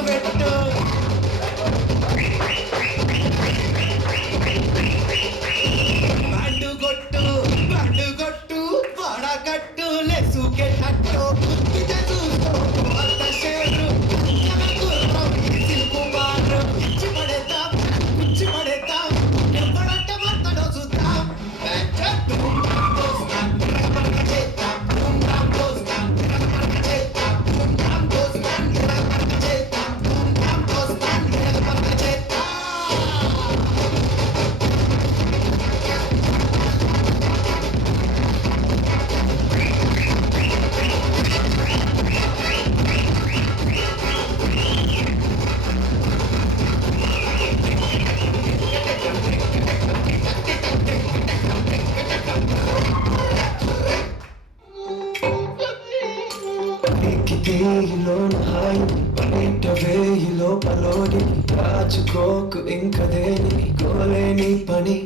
ఎక్కుపెట్టు band కొట్టు వాడకట్టు లేసుకెట్టట్టు గుర్తుగా చూస్తూ అంత షేరు గుర్రం సిల్కు బారు పిచ్చి పడేద్దాం ఎవడంటే మాట్లాడో చూద్దాం బయట వేయి లోపలోని రాచుకోకు ఇంకదేని గోలేని పని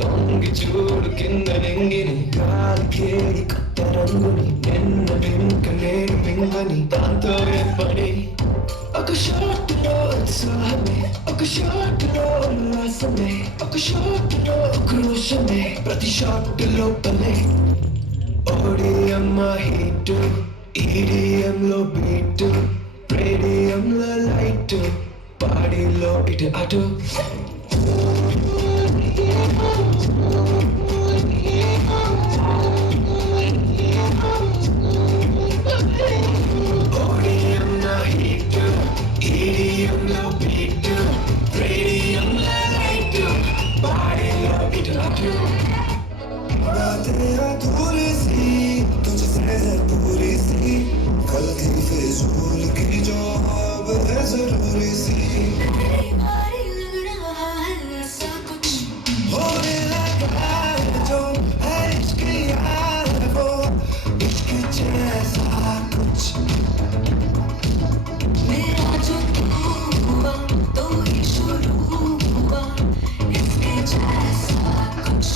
దొంగి చూడు కింద నింగిని గాలికేడి కొత్త రంగుని నిన్న ఇంక నేను మింగని దాంతో పని ఒక షాట్లో ఉత్సాహమే ఒక షాట్లో ఉల్లాసమే ఒక షాట్లో క్రోషమే ప్రతి షాట్ లోపలే ఓడియమ్మ హీటు ఈడియంలో బీట్ రేడియంలో లైట్ బాడీలో ఇటు అటు ఓడియంలో హీట్ ఈడియంలో బీట్ రేడియంలో లైట్ బాడీలో ఇటు అటు बातें अधूरी सी तुझसे है पूरी सी कल की फिजूल की जो अब है जरूरी सी होने लगा है जो है इश्क यार वो इश्क जैसा कुछ मेरा जो तू हुआ तो ही शुरू हुआ इसके जैसा कुछ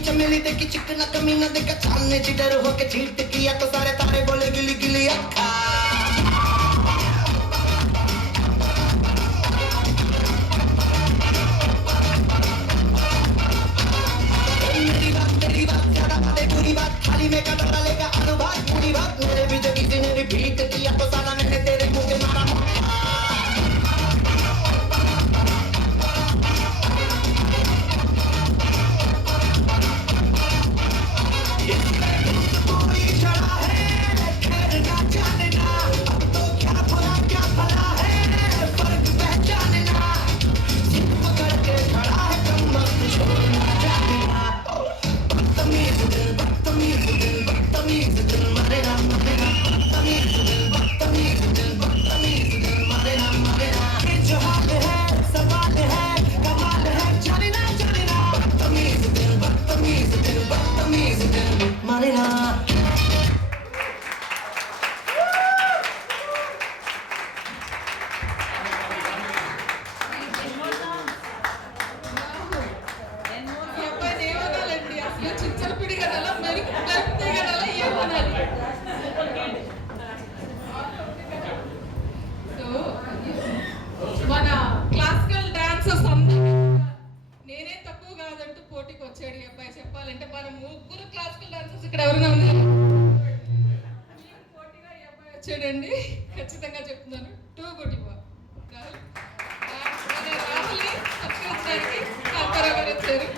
चमेली देखी चिकना कमीना देखा सामने चिडर होके चीट किया तो सारे तारे बोले गिली गिली अक्खा तेरी बात ज्यादा बातें पूरी बात खाली में का डालेगा अनुभाग पूरी बात मेरे भी जो किसी ने रिपीट किया तो सारा मैंने तेरे मुंह पे मारा చెప్పాలంటే మన ముగ్గురు క్లాసికల్ డాన్సర్స్ ఇక్కడ ఎవరైనా ఉన్నారు పోటీగా ఈ అబ్బాయి వచ్చాడండి ఖచ్చితంగా చెప్తున్నాను టూ గుడ్ రాహుల్ సత్కరించడానికి కాంతారావు గారు వచ్చారు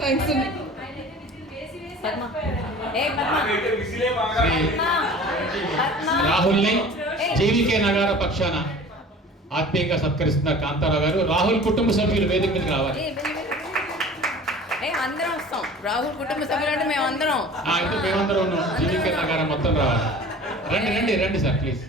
థ్యాంక్స్ అండి రాహుల్ని జీవికే నగార పక్షాన ఆత్మీయంగా సత్కరిస్తున్నారు కాంతారావు గారు. రాహుల్ కుటుంబ సభ్యులు వేదిక మీదకి రావాలి. అందరం వస్తాం. రాహుల్ కుటుంబ సభ్యులు అంటే మేము అందరం. అయితే మేమందరం ఉన్నాం. జీవిక నగరం మొత్తం రావాలి. రండి రండి రండి సార్ ప్లీజ్.